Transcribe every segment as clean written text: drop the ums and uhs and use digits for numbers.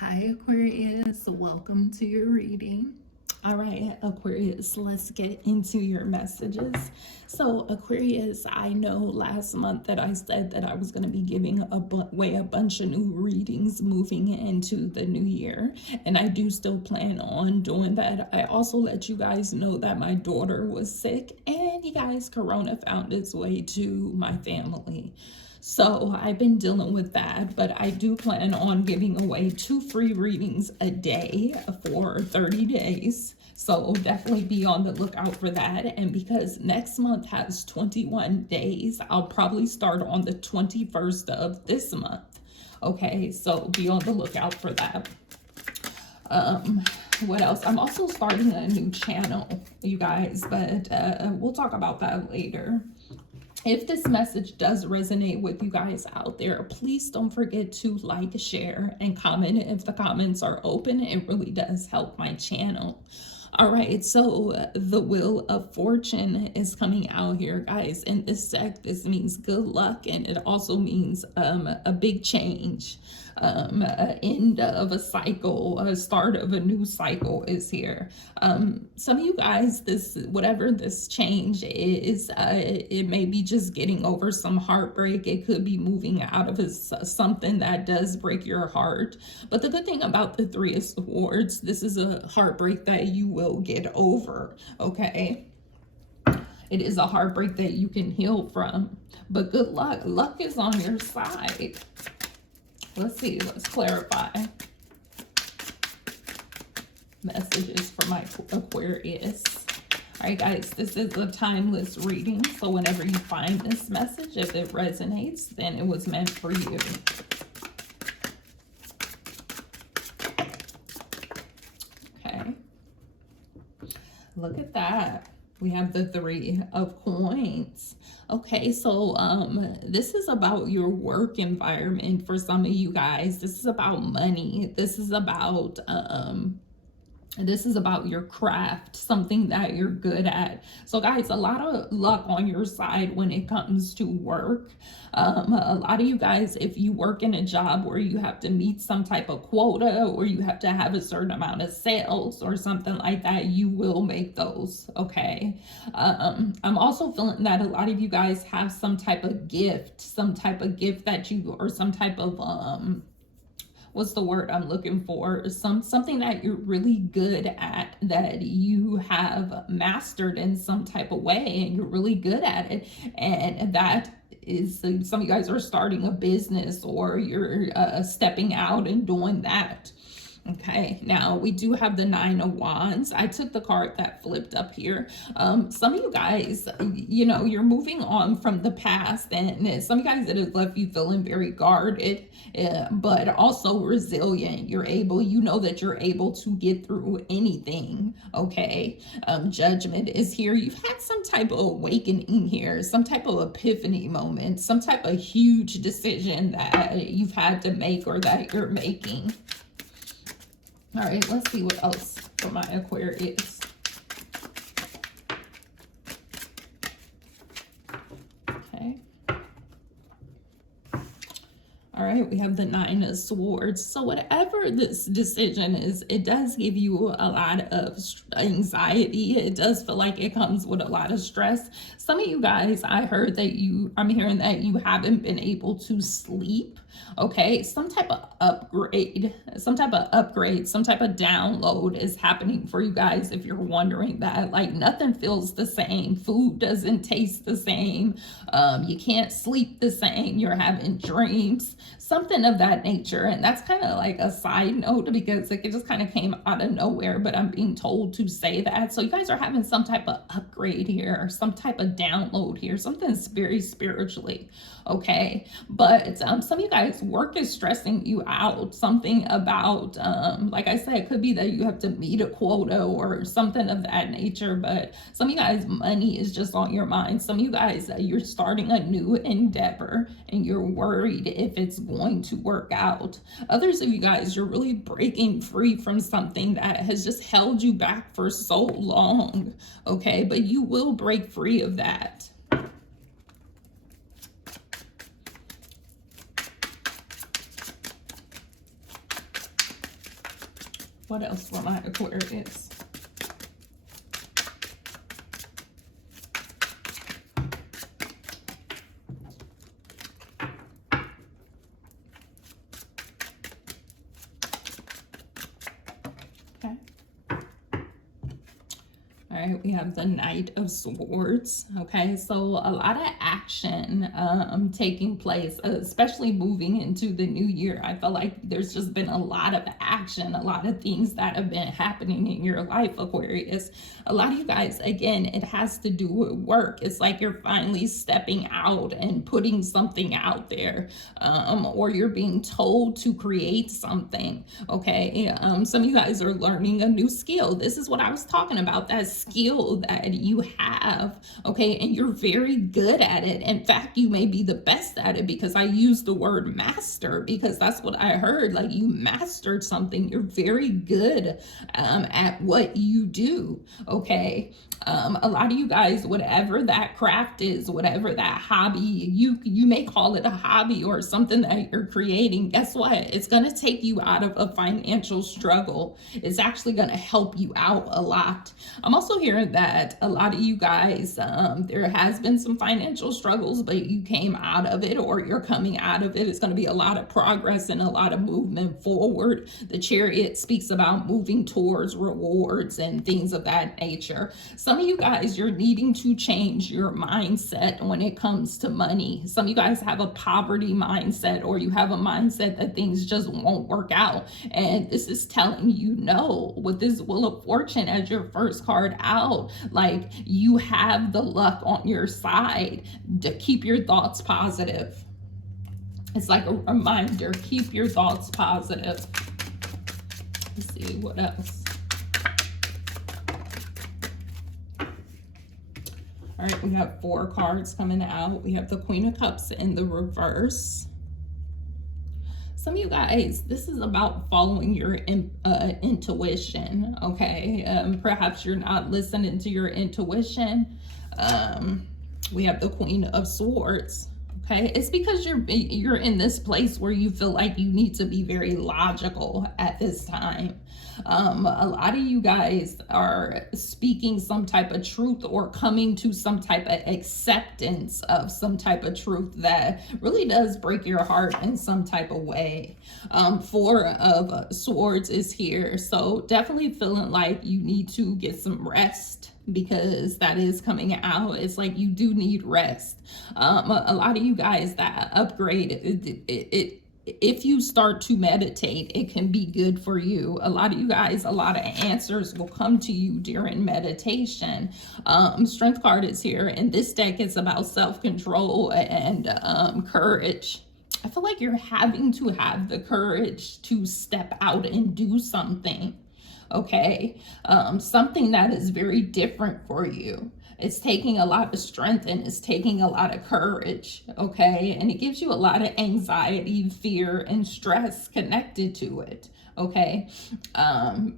Hi, Aquarius. Welcome to your reading. All right, Aquarius, let's get into your messages. So, Aquarius, I know last month that I said that I was going to be giving away a bunch of new readings moving into the new year, and I do still plan on doing that. I also let you guys know that my daughter was sick, and you guys, Corona found its way to my family. So I've been dealing with that, but I do plan on giving away 2 free readings a day for 30 days. So definitely be on the lookout for that. And because next month has 21 days, I'll probably start on the 21st of this month. Okay, so be on the lookout for that. What else? I'm also starting a new channel, you guys, but we'll talk about that later. If this message does resonate with you guys out there, please don't forget to like, share, and comment. If the comments are open, it really does help my channel. All right, so the Wheel of Fortune is coming out here, guys. In this deck, this means good luck, and it also means a big change. An end of a cycle, a start of a new cycle is here. Some of you guys, whatever this change is, it may be just getting over some heartbreak. It could be moving out of something that does break your heart. But the good thing about the Three of Swords, this is a heartbreak that you will get over, okay? It is a heartbreak that you can heal from. But good luck. Luck is on your side. Let's see. Let's clarify. Messages for my Aquarius. All right, guys, this is a timeless reading. So whenever you find this message, if it resonates, then it was meant for you. Okay. Look at that. We have the Three of Coins. Okay, so this is about your work environment for some of you guys. This is about money. This is about your craft, something that you're good at. So guys, a lot of luck on your side when it comes to work. A lot of you guys, if you work in a job where you have to meet some type of quota or you have to have a certain amount of sales or something like that, you will make those, okay? I'm also feeling that a lot of you guys have some type of gift that you, or some type of what's the word I'm looking for? Something that you're really good at, that you have mastered in some type of way, and you're really good at it. And that is, some of you guys are starting a business, or you're stepping out and doing that. Okay, now we do have the Nine of Wands. I took the card that flipped up here. Some of you guys, you know, you're moving on from the past, and some of you guys, it has left you feeling very guarded, but also resilient. You know that you're able to get through anything, okay? Judgment is here. You've had some type of awakening here, some type of epiphany moment, some type of huge decision that you've had to make or that you're making. All right, let's see what else for my Aquarius. Okay. All right, we have the Nine of Swords. So whatever this decision is, it does give you a lot of anxiety. It does feel like it comes with a lot of stress. Some of you guys, I'm hearing that you haven't been able to sleep. Okay, some type of upgrade, some type of download is happening for you guys. If you're wondering that, like, nothing feels the same. Food doesn't taste the same. You can't sleep the same. You're having dreams, something of that nature. And that's kind of like a side note, because like, it just kind of came out of nowhere, but I'm being told to say that. So you guys are having some type of upgrade here, or some type of download here, something very spiritually, okay? But some of you guys, work is stressing you out. Something about, like I said, it could be that you have to meet a quota or something of that nature. But some of you guys, money is just on your mind. Some of you guys, you're starting a new endeavor and you're worried if it's going to work out. Others of you guys, you're really breaking free from something that has just held you back for so long, okay? But you will break free of that. What else for my Aquarius? Okay. All right, we have the Knight of Swords. Okay, so a lot of action taking place, especially moving into the new year. I feel like there's just been a lot of action, a lot of things that have been happening in your life, Aquarius. A lot of you guys, again, it has to do with work. It's like you're finally stepping out and putting something out there, or you're being told to create something. Okay, some of you guys are learning a new skill. This is what I was talking about, that skill that you have, okay, and you're very good at it. In fact, you may be the best at it, because I use the word master because that's what I heard. Like, you mastered something. You're very good at what you do, okay. A lot of you guys, whatever that craft is, whatever that hobby, you may call it a hobby or something that you're creating. Guess what? It's going to take you out of a financial struggle. It's actually going to help you out a lot. I'm also hearing that a lot of you guys, there has been some financial struggles, but you came out of it, or you're coming out of it. It's going to be a lot of progress and a lot of movement forward. The Chariot speaks about moving towards rewards and things of that nature. Some of you guys, you're needing to change your mindset when it comes to money. Some of you guys have a poverty mindset, or you have a mindset that things just won't work out. And this is telling you no. With this Wheel of Fortune as your first card out, like, you have the luck on your side. To keep your thoughts positive. It's like a reminder, keep your thoughts positive. Let's see what else. All right, we have 4 cards coming out. We have the Queen of Cups in the reverse. Some of you guys, this is about following your intuition, okay? Perhaps you're not listening to your intuition. We have the Queen of Swords. Okay, it's because you're in this place where you feel like you need to be very logical at this time. A lot of you guys are speaking some type of truth, or coming to some type of acceptance of some type of truth that really does break your heart in some type of way. 4 of Swords is here, so definitely feeling like you need to get some rest, because that is coming out. It's like you do need rest. A lot of you guys, that upgrade, if you start to meditate, it can be good for you. A lot of you guys, a lot of answers will come to you during meditation. Strength card is here, and this deck is about self-control and courage. I feel like you're having to have the courage to step out and do something. Okay, something that is very different for you. It's taking a lot of strength, and it's taking a lot of courage, okay? And it gives you a lot of anxiety, fear, and stress connected to it, okay?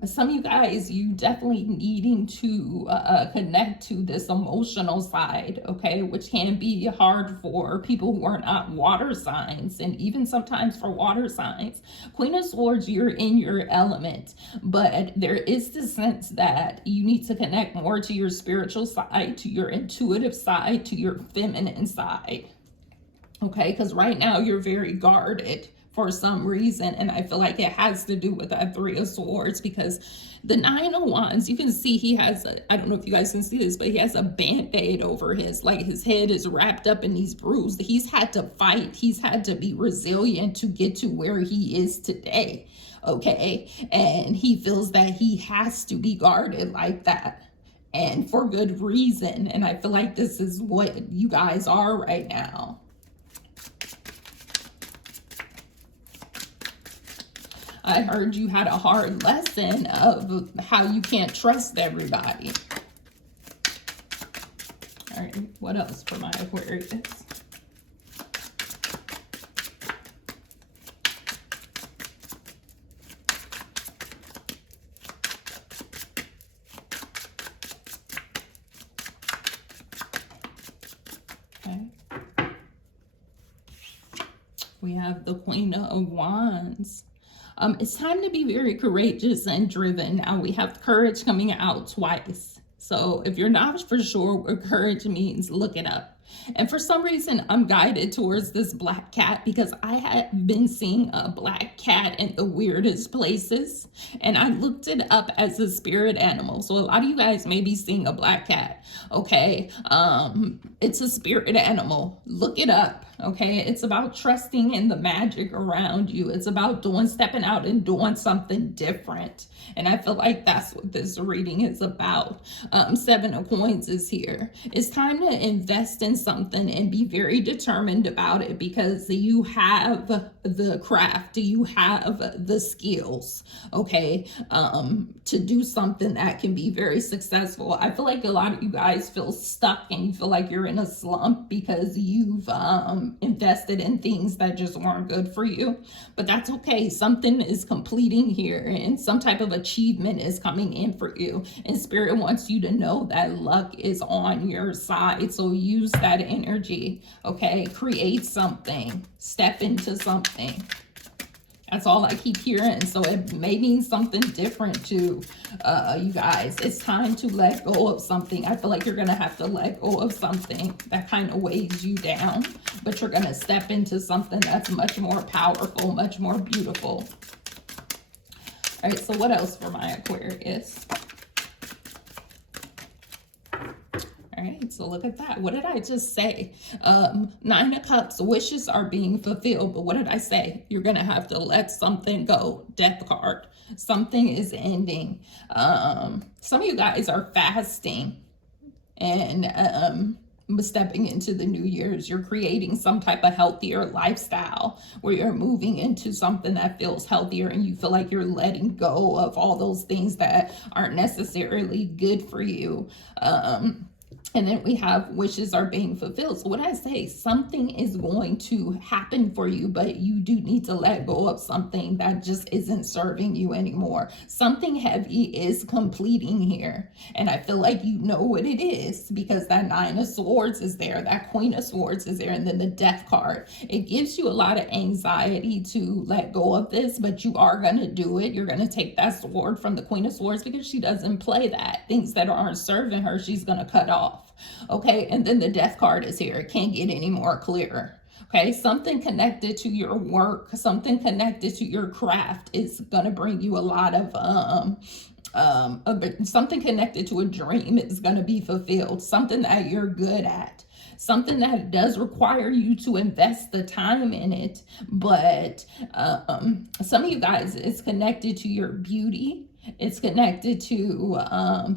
Some of you guys, you definitely needing to connect to this emotional side, okay? Which can be hard for people who are not water signs, and even sometimes for water signs. Queen of Swords, you're in your element, but there is this sense that you need to connect more to your spiritual side, to your intuitive side, to your feminine side, okay? Because right now you're very guarded for some reason, and I feel like it has to do with that 3 of Swords, because the 9 of Wands, you can see he has I don't know if you guys can see this, but he has a band-aid over his head is wrapped up in these bruises. He's had to fight, he's had to be resilient to get to where he is today, okay? And he feels that he has to be guarded like that, and for good reason. And I feel like this is what you guys are right now. I heard you had a hard lesson of how you can't trust everybody. All right, what else for my Aquarius? Okay. We have the Queen of Wands. It's time to be very courageous and driven. Now we have courage coming out twice. So if you're not for sure what courage means, look it up. And for some reason, I'm guided towards this black cat because I have been seeing a black cat in the weirdest places. And I looked it up as a spirit animal. So a lot of you guys may be seeing a black cat. Okay. It's a spirit animal. Look it up. Okay. It's about trusting in the magic around you. It's about stepping out and doing something different. And I feel like that's what this reading is about. Seven of Coins is here. It's time to invest in something and be very determined about it because you have the craft, you have the skills, okay, to do something that can be very successful. I feel like a lot of you guys feel stuck and you feel like you're in a slump because you've invested in things that just weren't good for you. But that's okay. Something is completing here and some type of achievement is coming in for you. And Spirit wants you to know that luck is on your side. So use that energy, okay? Create something. Step into something. That's all I keep hearing. So it may mean something different to you guys. It's time to let go of something. I feel like you're going to have to let go of something that kind of weighs you down. But you're going to step into something that's much more powerful, much more beautiful. All right, so what else for my Aquarius? All right, so look at that. What did I just say? Nine of Cups, wishes are being fulfilled. But what did I say? You're going to have to let something go. Death card. Something is ending. Some of you guys are fasting and stepping into the new year's. You're creating some type of healthier lifestyle where you're moving into something that feels healthier and you feel like you're letting go of all those things that aren't necessarily good for you. And then we have wishes are being fulfilled. So what I say, something is going to happen for you, but you do need to let go of something that just isn't serving you anymore. Something heavy is completing here. And I feel like you know what it is because that Nine of Swords is there. That Queen of Swords is there. And then the Death card. It gives you a lot of anxiety to let go of this, but you are going to do it. You're going to take that sword from the Queen of Swords because she doesn't play that. Things that aren't serving her, she's going to cut off. Okay, and then the Death card is here. It can't get any more clearer. Okay, something connected to your work, something connected to your craft is going to bring you a lot of something connected to a dream is going to be fulfilled. Something that you're good at. Something that does require you to invest the time in it. But some of you guys, it's connected to your beauty. It's connected to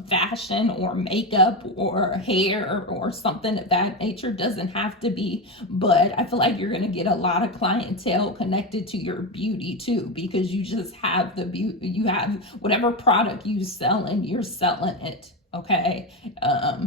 fashion or makeup or hair or something of that nature. Doesn't have to be, but I feel like you're going to get a lot of clientele connected to your beauty too, because you just have the beauty. You have whatever product you selling, you're selling it. Okay,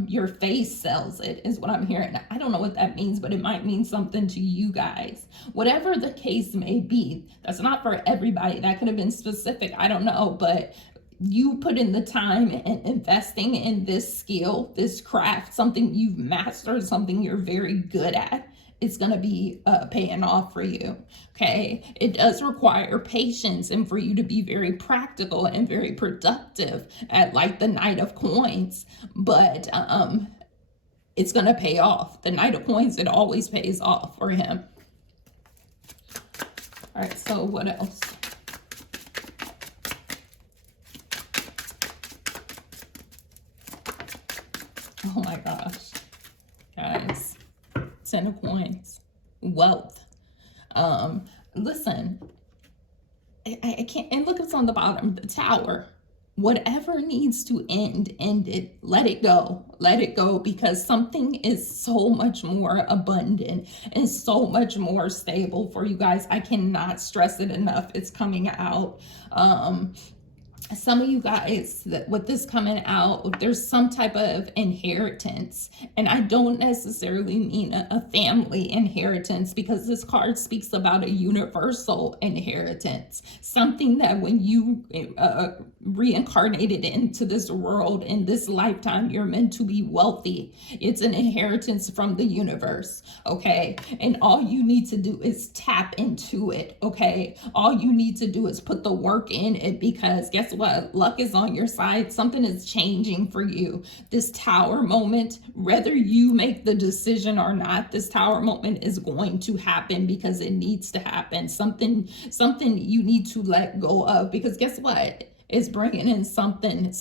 your face sells it is what I'm hearing. I don't know what that means, but it might mean something to you guys. Whatever the case may be, that's not for everybody. That could have been specific. I don't know, but you put in the time and investing in this skill, this craft, something you've mastered, something you're very good at. It's going to be paying off for you. Okay. It does require patience and for you to be very practical and very productive at like the Knight of Coins, but it's going to pay off. The Knight of Coins, it always pays off for him. All right. So what else? Oh my gosh, guys. 10 of Coins, wealth. Listen, I can't, and look what's on the bottom, the Tower. Whatever needs to end it. Let it go. Let it go because something is so much more abundant and so much more stable for you guys. I cannot stress it enough. It's coming out. some of you guys, that with this coming out, there's some type of inheritance, and I don't necessarily mean a family inheritance, because this card speaks about a universal inheritance, something that when you reincarnated into this world in this lifetime, you're meant to be wealthy. It's an inheritance from the universe, okay? And all you need to do is tap into it, okay? All you need to do is put the work in it, because guess what? Luck is on your side. Something is changing for you. This tower moment, whether you make the decision or not, this tower moment is going to happen, because it needs to happen. Something you need to let go of, because guess what? Is bringing in something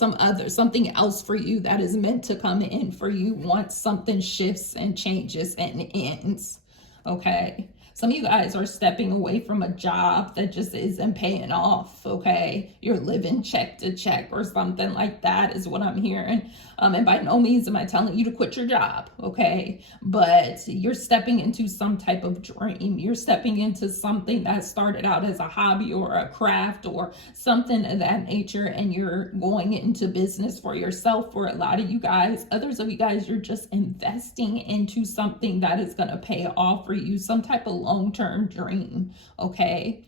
else for you that is meant to come in for you once something shifts and changes and ends, okay? Some of you guys are stepping away from a job that just isn't paying off, okay? You're living check to check or something like that is what I'm hearing. And by no means am I telling you to quit your job, okay? But you're stepping into some type of dream. You're stepping into something that started out as a hobby or a craft or something of that nature, and you're going into business for yourself. For a lot of you guys, others of you guys, you're just investing into something that is going to pay off for you, some type of long-term dream, okay?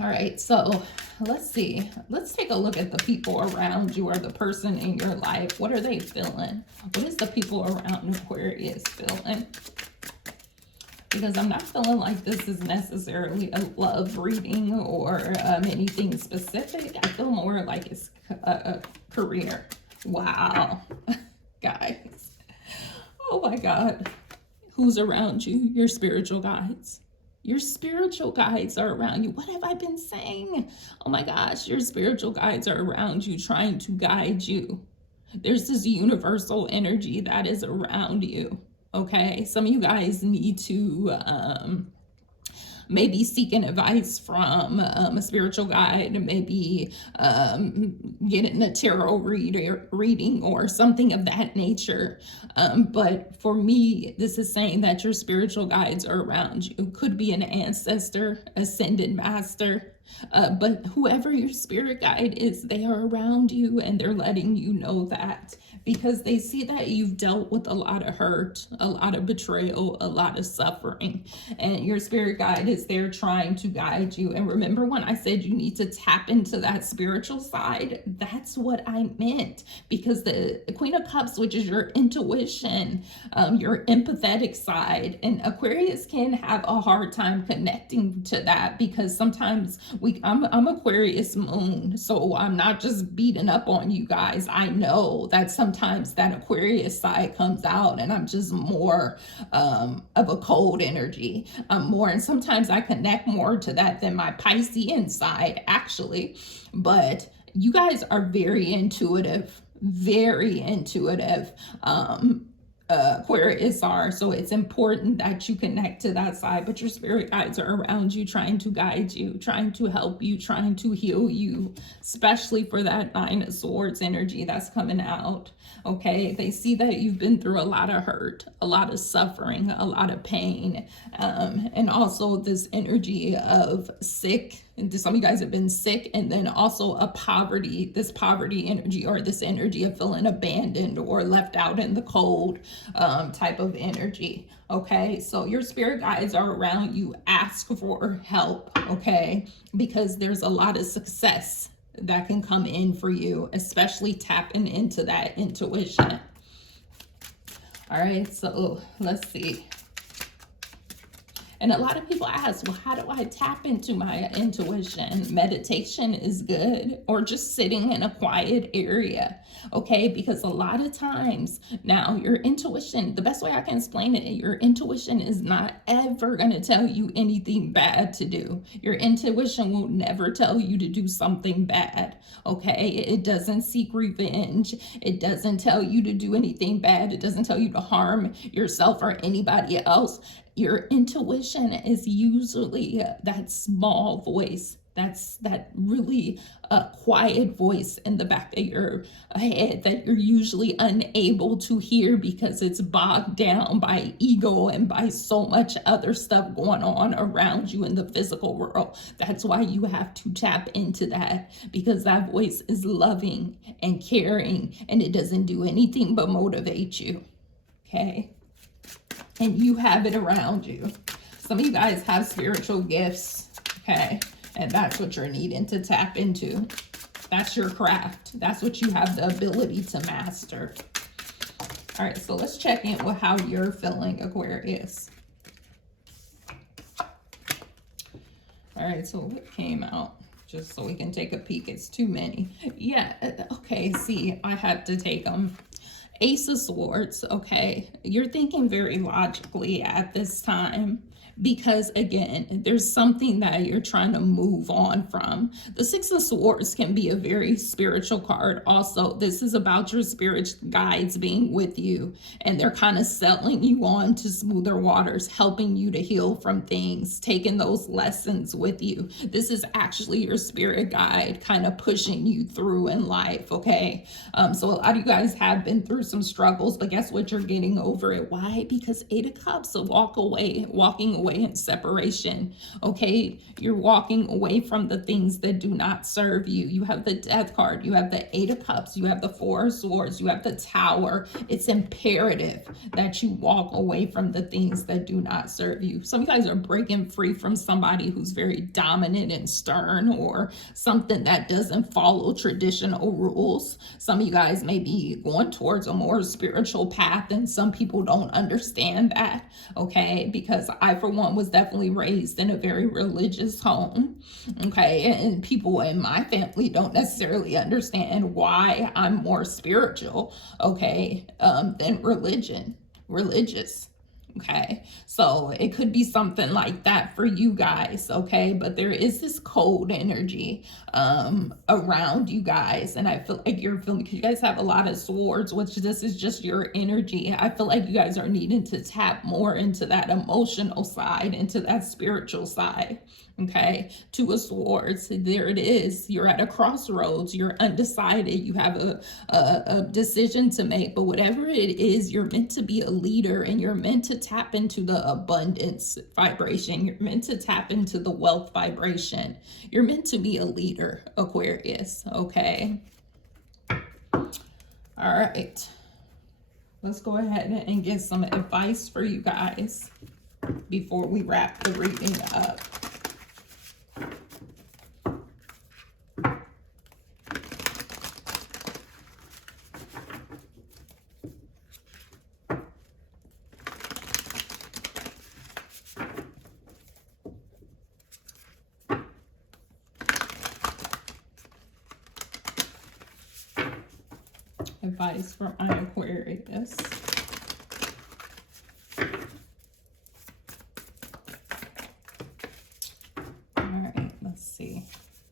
All right, so let's see. Let's take a look at the people around you, or the person in your life. What are they feeling? What is the people around Aquarius feeling? Because I'm not feeling like this is necessarily a love reading or anything specific. I feel more like it's a career. Wow, guys. Oh my God. Who's around you? Your spiritual guides. Your spiritual guides are around you. What have I been saying? Oh my gosh, your spiritual guides are around you, trying to guide you. There's this universal energy that is around you, okay? Some of you guys need to maybe seeking advice from a spiritual guide, maybe getting a tarot reading or something of that nature. But for me, this is saying that your spiritual guides are around you. It could be an ancestor, ascended master, but whoever your spirit guide is, they are around you, and they're letting you know that, because they see that you've dealt with a lot of hurt, a lot of betrayal, a lot of suffering, and your spirit guide is there trying to guide you. And remember when I said you need to tap into that spiritual side? That's what I meant, because the Queen of Cups, which is your intuition, your empathetic side, and Aquarius can have a hard time connecting to that, because sometimes I'm Aquarius moon, so I'm not just beating up on you guys. I know that sometimes that Aquarius side comes out, and I'm just more of a cold energy. And sometimes I connect more to that than my Piscean side, actually. But you guys are very intuitive, very intuitive. Aquarius are, so it's important that you connect to that side. But your spirit guides are around you, trying to guide you, trying to help you, trying to heal you, especially for that Nine of Swords energy that's coming out, okay? They see that you've been through a lot of hurt, a lot of suffering, a lot of pain, and also this energy of sick. And some of you guys have been sick, and then also this poverty energy, or this energy of feeling abandoned or left out in the cold, type of energy, okay? So your spirit guides are around you. Ask for help, okay? Because there's a lot of success that can come in for you, especially tapping into that intuition. All right, so let's see. And a lot of people ask, well, how do I tap into my intuition? Meditation is good, or just sitting in a quiet area, okay? Because a lot of times now, your intuition, the best way I can explain it, your intuition is not ever going to tell you anything bad to do. Your intuition will never tell you to do something bad, okay? It doesn't seek revenge. It doesn't tell you to do anything bad. It doesn't tell you to harm yourself or anybody else. Your intuition is usually that small voice That's that really quiet voice in the back of your head that you're usually unable to hear because it's bogged down by ego and by so much other stuff going on around you in the physical world. That's why you have to tap into that, because that voice is loving and caring, and it doesn't do anything but motivate you. Okay? And you have it around you. Some of you guys have spiritual gifts. Okay? And that's what you're needing to tap into. That's your craft. That's what you have the ability to master. All right, so let's check in with how you're feeling, Aquarius. All right, so what came out? Just so we can take a peek. It's too many. Yeah, okay, see, I had to take them. Ace of Swords, okay. You're thinking very logically at this time, because again, there's something that you're trying to move on from. The Six of Swords can be a very spiritual card. Also, this is about your spirit guides being with you, and they're kind of settling you on to smoother waters, helping you to heal from things, taking those lessons with you. This is actually your spirit guide kind of pushing you through in life, okay? So a lot of you guys have been through some struggles, but guess what? You're getting over it. Why? Because Eight of Cups, so walking away in separation, okay? You're walking away from the things that do not serve you. You have the Death card, you have the Eight of Cups, you have the Four of Swords, you have the Tower. It's imperative that you walk away from the things that do not serve you. Some of you guys are breaking free from somebody who's very dominant and stern, or something that doesn't follow traditional rules. Some of you guys may be going towards a more spiritual path, and some people don't understand that, okay? Because I, for one, was definitely raised in a very religious home, okay? And people in my family don't necessarily understand why I'm more spiritual, okay, than religious. Okay, so it could be something like that for you guys, okay? But there is this cold energy around you guys, and I feel like you're feeling, because you guys have a lot of swords, which this is just your energy. I feel like you guys are needing to tap more into that emotional side, into that spiritual side. Okay, Two of Swords, there it is. You're at a crossroads, you're undecided, you have a decision to make, but whatever it is, you're meant to be a leader, and you're meant to tap into the abundance vibration. You're meant to tap into the wealth vibration. You're meant to be a leader, Aquarius, okay? All right, let's go ahead and get some advice for you guys before we wrap the reading up. Advice from my Aquarius. All right, let's see.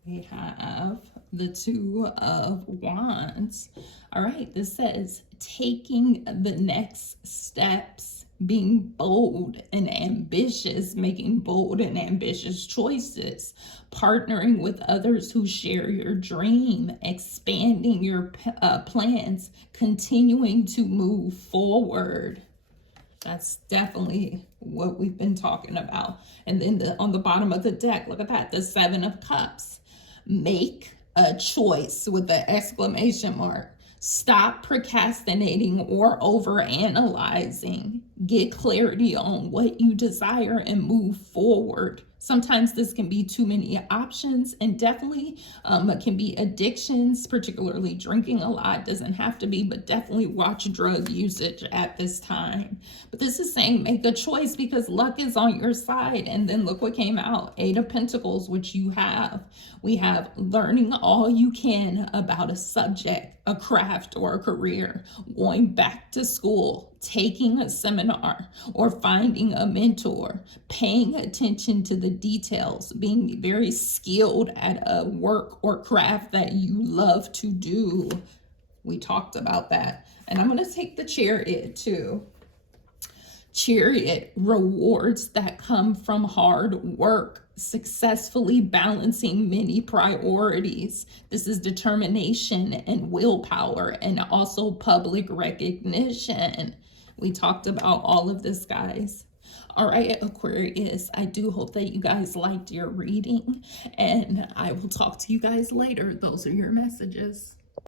We have the Two of Wands. All right, this says taking the next steps, being bold and ambitious, making bold and ambitious choices, partnering with others who share your dream, expanding your plans, continuing to move forward. That's definitely what we've been talking about. And then on the bottom of the deck, look at that, the Seven of Cups. Make a choice with the exclamation mark. Stop procrastinating or overanalyzing. Get clarity on what you desire and move forward. Sometimes this can be too many options, and definitely it can be addictions, particularly drinking a lot. Doesn't have to be, but definitely watch drug usage at this time. But this is saying make a choice, because luck is on your side. And then look what came out, Eight of Pentacles, which you have. We have learning all you can about a subject, a craft, or a career, going back to school, taking a seminar, or finding a mentor, paying attention to the details, being very skilled at a work or craft that you love to do. We talked about that. And I'm going to take the Chariot too. Chariot, rewards that come from hard work, successfully balancing many priorities. This is determination and willpower, and also public recognition. We talked about all of this, guys. All right, Aquarius, I do hope that you guys liked your reading, and I will talk to you guys later. Those are your messages.